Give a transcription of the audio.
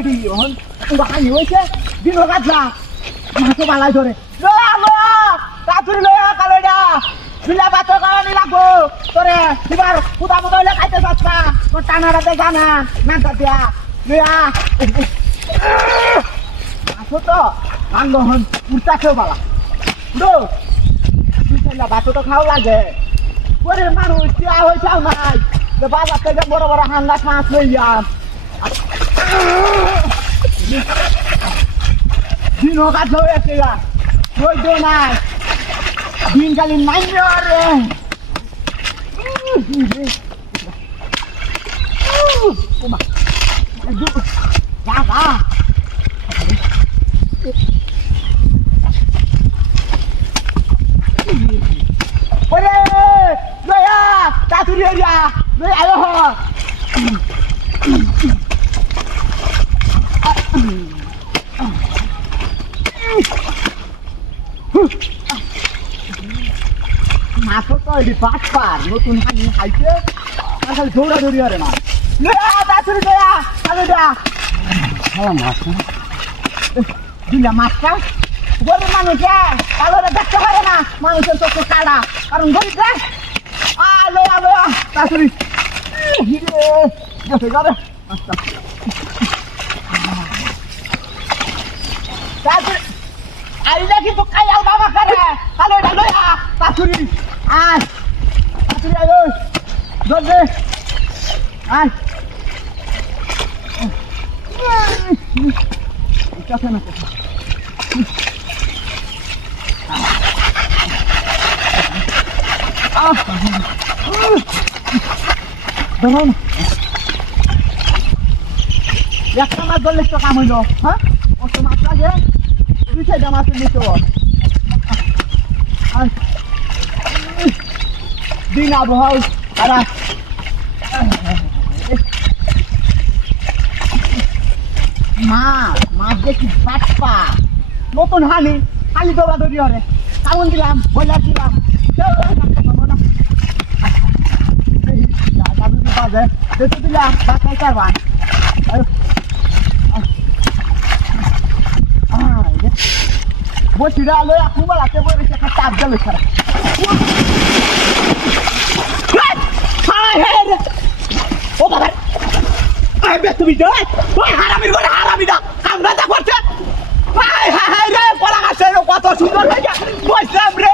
এটি এখন হানি হয়েছে দিন কাটলা মাছও বালাই ধরে তাড়াতাড়ি লয়া কালোটা বিলা বাতো কারণে লাগবো তোরে এবার পুতা মতো হইলে খাইতে চাচ্ছ না তোর টানাটাতে জানা না দিয়া লয়া মাছও তো আন্দোলন উল্টা খেয়ে পালা বাতো তো খাওয়া লাগে ওরে মানুষ টিয়া হয়েছে নাই বাজার থেকে বড় বড় হান্ডা মাছ লইয়াম দিন কাটলো এসে ধৈর্য নাই দিন খালি নাই রে ওরে লয়া তাড়াতাড়ি এরিয়া লই আলো মাছও তো এটি পাঁচবার নতুন হানি খাইছে আর খালি দৌড়াদৌড়ি করে না তাড়াতাড়ি লয়া কালোটা মাছ দিলা মাছটা গরিব মানুষ কালোরা দেখতে পারে না মানুষের চোখে কাটা কারণ গরিব রে লয়া লয়া তাড়াতাড়ি যাবে তাড়াতাড়ি আইলে কিন্তু কাইয়াল বাবা করে কালোটা লয়া তাড়াতাড়ি আয় তাড়াতাড়ি আয় ওই ধরবে আয় কাছে না ধরুন একটা মাছ ধরলে তো কাম হইল হ্যাঁ কত মাছ লাগে দুই সাইডে মাছের নিচে দিন আবহাওয়া খারাপ মাছ দেখি বাটপা নতুন হানি খালি দৌড়াদৌড়ি হরে কামন দিলাম বইলা দিলাম দিলাম বাসায় কারবান বসিরা আলো এখন বেলাতে বলেছে একটা চাপ গেল সারা ও বাবা তুমি হারামির ঘরে হারামিটা কামড়া করছে কত সুন্দর বসলাম রে